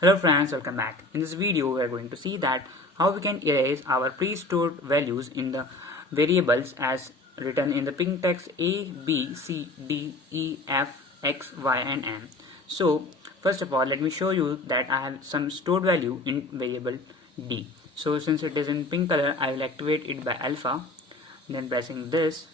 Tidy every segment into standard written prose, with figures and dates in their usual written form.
Hello friends, welcome back. In this video we are going to see that how we can erase our pre-stored values in the variables as written in the pink text a, b, c, d, e, f, x, y and m. So first of all let me show you that I have some stored value in variable d. So since it is in pink color, I will activate it by alpha, then pressing this.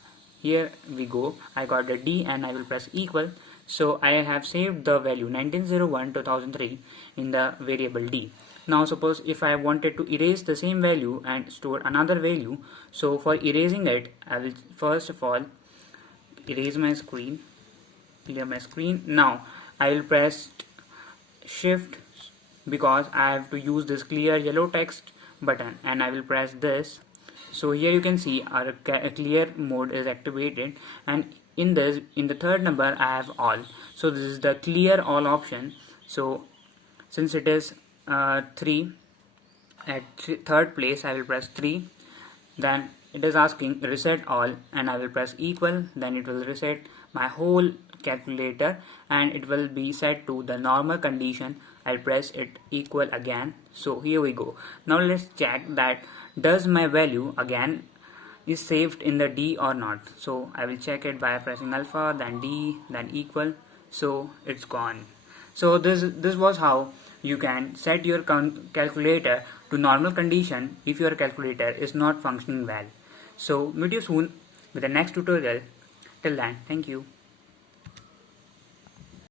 Here we go, I got the d and I will press equal. So I have saved the value 1901 2003 in the variable d. Now suppose if I wanted to erase the same value and store another value, so for erasing it I will first of all erase my screen, clear my screen. Now I will press shift because I have to use this clear yellow text button, and I will press this. So here you can see our clear mode is activated, and in the third number I have all. So this is the clear all option. So since it is 3 at third place, I will press 3. Then it is asking reset all, and I will press equal. Then it will reset my whole calculator and it will be set to the normal condition. I'll press it equal again. So here we go. Now let's check that does my value again is saved in the D or not. So I will check it by pressing alpha, then D, then equal. So it's gone. So this was how you can set your calculator to normal condition if your calculator is not functioning well. So meet you soon with the next tutorial. Till then, thank you.